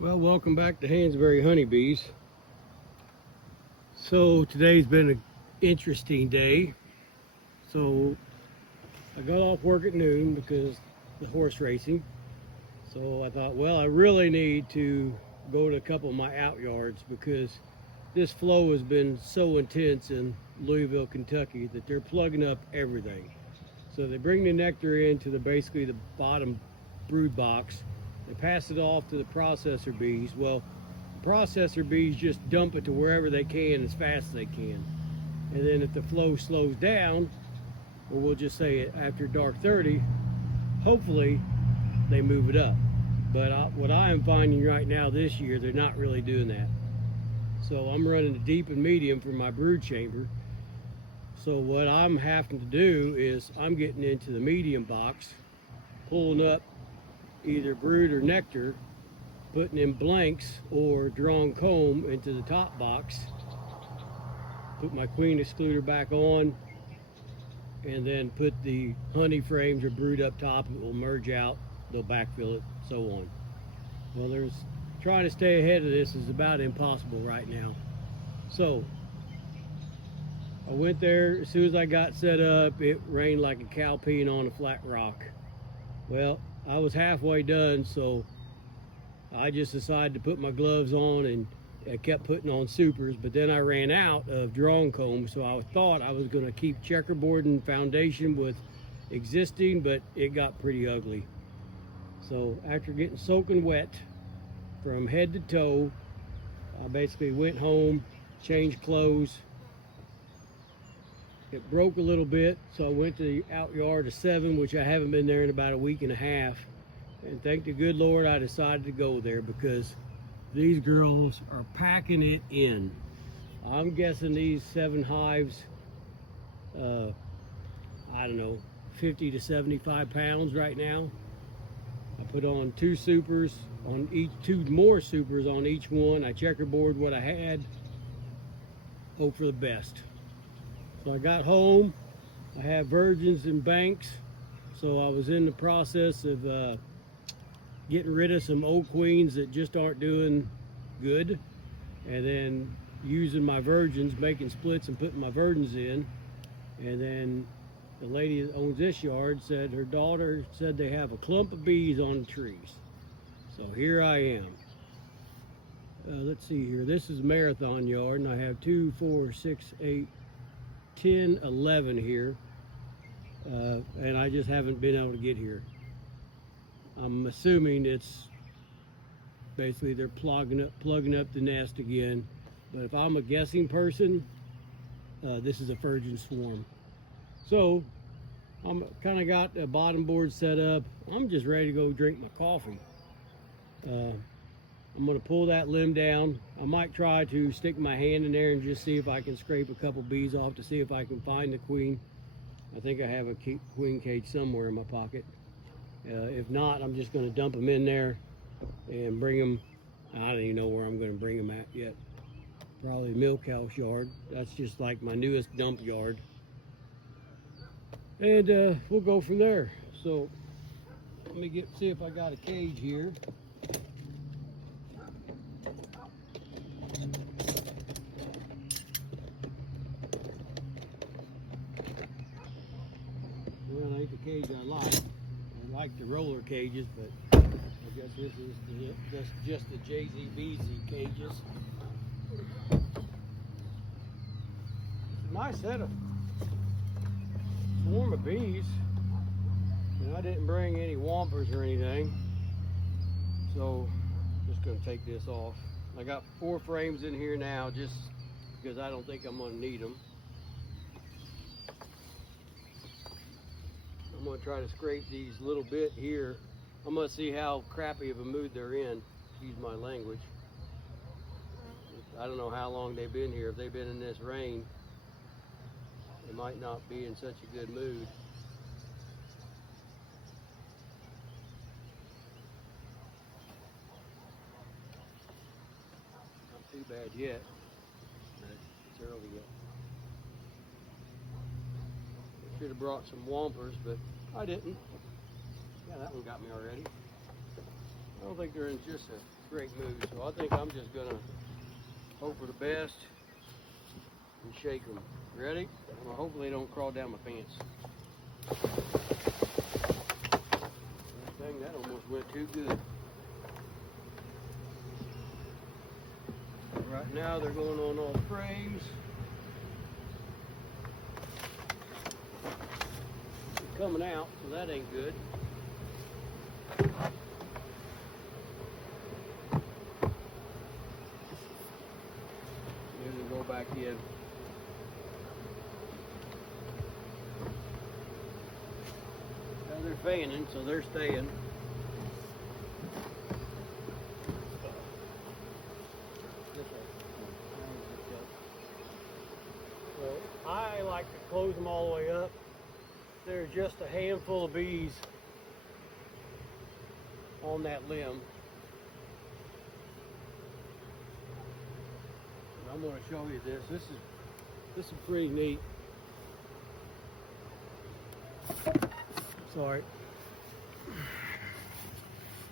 Well, welcome back to Hansberry Honeybees. So today's been an interesting day. So I got off work at noon because the horse racing. So I thought, well, I really need to go to a couple of my out yards because this flow has been so intense in Louisville, Kentucky that they're plugging up everything. So they bring the nectar into basically the bottom brood box. They pass it off to the processor bees. Well, the processor bees just dump it to wherever they can as fast as they can. And then if the flow slows down, or we'll just say after dark 30, hopefully they move it up. But what I am finding right now this year, they're not really doing that. So I'm running the deep and medium for my brood chamber. So what I'm having to do is I'm getting into the medium box, pulling up either brood or nectar, putting in blanks or drawn comb into the top box, put my queen excluder back on, and then put the honey frames or brood up top. It will merge out, they'll backfill it, so on. Well, trying to stay ahead of this is about impossible right now. So I went there. As soon as I got set up, it rained like a cow peeing on a flat rock. Well, I was halfway done, so I just decided to put my gloves on, and I kept putting on supers, but then I ran out of drawn comb, so I thought I was going to keep checkerboarding foundation with existing, but it got pretty ugly. So after getting soaking wet from head to toe, I basically went home, changed clothes. It broke a little bit, so I went to the out yard of 7, which I haven't been there in about a week and a half. And thank the good Lord I decided to go there because these girls are packing it in. I'm guessing these 7 hives, I don't know, 50 to 75 pounds right now. I put on 2 supers on each, 2 more supers on each one. I checkerboard what I had, hope for the best. So I got home, I have virgins and banks, so I was in the process of getting rid of some old queens that just aren't doing good, and then using my virgins, making splits and putting my virgins in. And then the lady that owns this yard said her daughter said they have a clump of bees on the trees. So here I am. Let's see here, this is a marathon yard, and I have 2, 4, 6, 8, 10, 11 here, and I just haven't been able to get here. I'm assuming it's basically they're plugging up the nest again, but if I'm a guessing person, this is a virgin swarm. So I'm kind of got a bottom board set up. I'm just ready to go drink my coffee. I'm going to pull that limb down. I might try to stick my hand in there and just see if I can scrape a couple bees off to see if I can find the queen. I think I have a queen cage somewhere in my pocket. If not, I'm just going to dump them in there and bring them. I don't even know where I'm going to bring them at yet. Probably milk house yard. That's just like my newest dump yard. And we'll go from there. So let me see if I got a cage here. Well, ain't the cage I like. I like the roller cages, but I guess this is just the JZBZ cages. It's a nice set of swarm of bees. And I didn't bring any wampers or anything, so I'm just going to take this off. I got 4 frames in here now just because I don't think I'm going to need them. I'm going to try to scrape these little bit here. I'm going to see how crappy of a mood they're in, excuse my language. I don't know how long they've been here. If they've been in this rain, they might not be in such a good mood. Not too bad yet. It's early yet. Should have brought some wampers, but I didn't. Yeah, that one got me already. think they're in just a great mood. So I think I'm just gonna hope for the best and shake them. Ready? Well, hopefully they don't crawl down my pants. Dang, that almost went too good. Right now they're going on all the frames. They're coming out, so that ain't good. Maybe they go back in. Now they're fanning, so they're staying. So I like to close them all the way up. There's just a handful of bees on that limb. And I'm going to show you this. This is pretty neat. Sorry.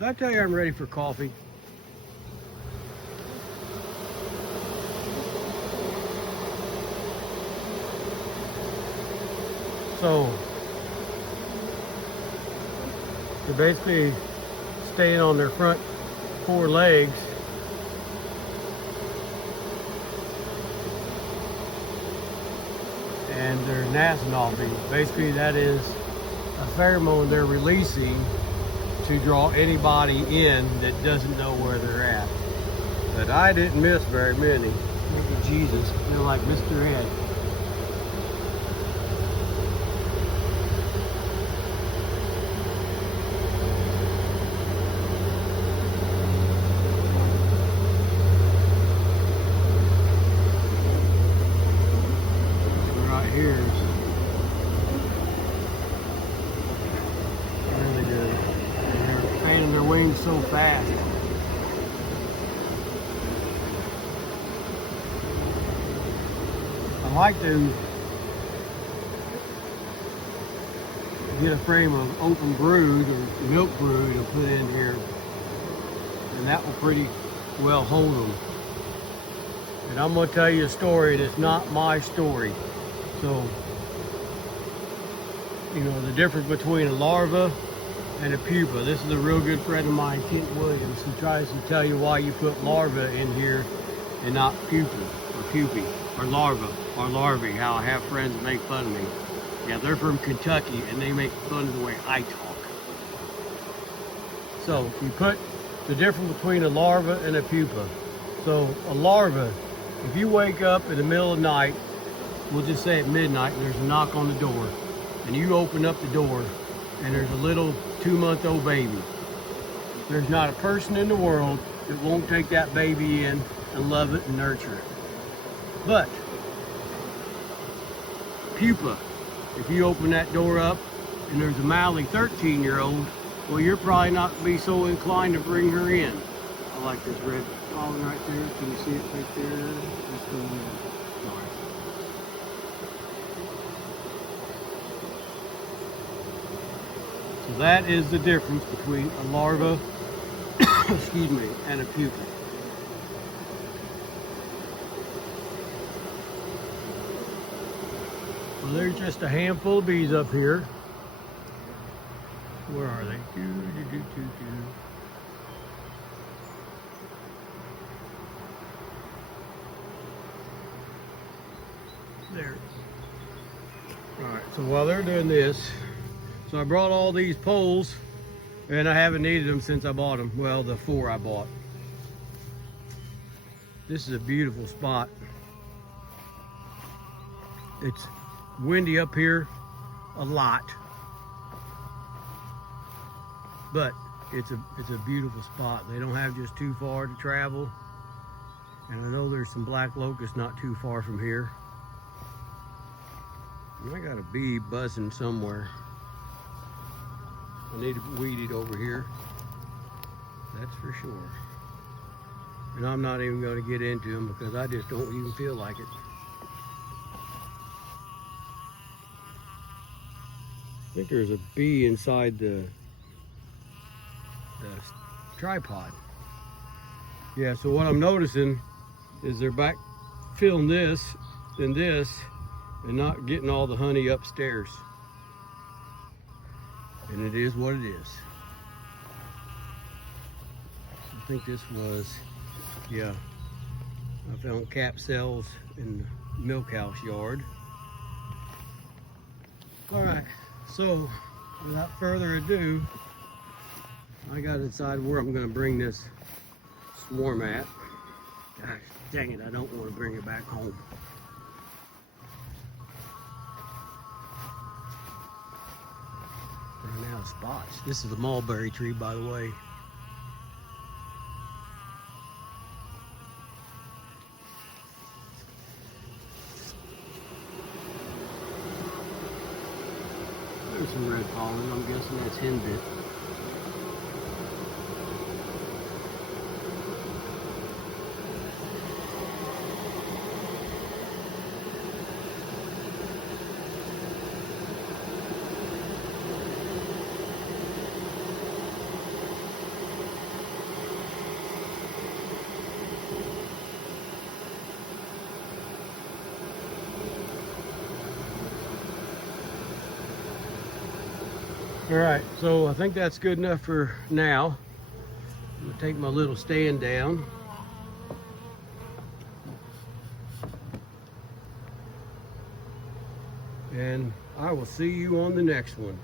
I tell you, I'm ready for coffee. So they're basically staying on their front four legs. And they're nasonology. Basically, that is a pheromone they're releasing to draw anybody in that doesn't know where they're at. But I didn't miss very many. Look at Jesus. They're like Mr. Ed. Here's really good. And they're fanning their wings so fast. I like to get a frame of open brood or milk brood and put in here, and that will pretty well hold them. And I'm going to tell you a story that's not my story. So, you know, the difference between a larva and a pupa. This is a real good friend of mine, Kent Williams, who tries to tell you why you put larva in here and not pupa or pupae or larva or larvae. How I have friends that make fun of me. Yeah, they're from Kentucky and they make fun of the way I talk. So you put the difference between a larva and a pupa. So a larva, if you wake up in the middle of the night, we'll just say at midnight, and there's a knock on the door, and you open up the door, and there's a little 2-month-old baby. There's not a person in the world that won't take that baby in and love it and nurture it. But pupa, if you open that door up and there's a mouthy 13-year-old, well, you're probably not going to be so inclined to bring her in. I like this red pollen right there. Can you see it right there? Let's go in. Sorry. So that is the difference between a larva, excuse me, and a pupa. Well, there's just a handful of bees up here. Where are they? There. All right, so while they're doing this, so I brought all these poles, and I haven't needed them since I bought them. Well, the 4 I bought. This is a beautiful spot. It's windy up here a lot, but it's a beautiful spot. They don't have just too far to travel, and I know there's some black locusts not too far from here. And I got a bee buzzing somewhere. I need to weed it over here, that's for sure. And I'm not even going to get into them because I just don't even feel like it. I think there's a bee inside the tripod. Yeah, so what I'm noticing is they're back filling this and this and not getting all the honey upstairs. And it is what it is. I think this was, yeah, I found cap cells in the milk house yard. All right, so without further ado, I got to decide where I'm going to bring this swarm at. Gosh, dang it, I don't want to bring it back home. Running out of spots. This is a mulberry tree, by the way. There's some red pollen. I'm guessing that's henbit. All right, so I think that's good enough for now. I'm gonna take my little stand down. And I will see you on the next one.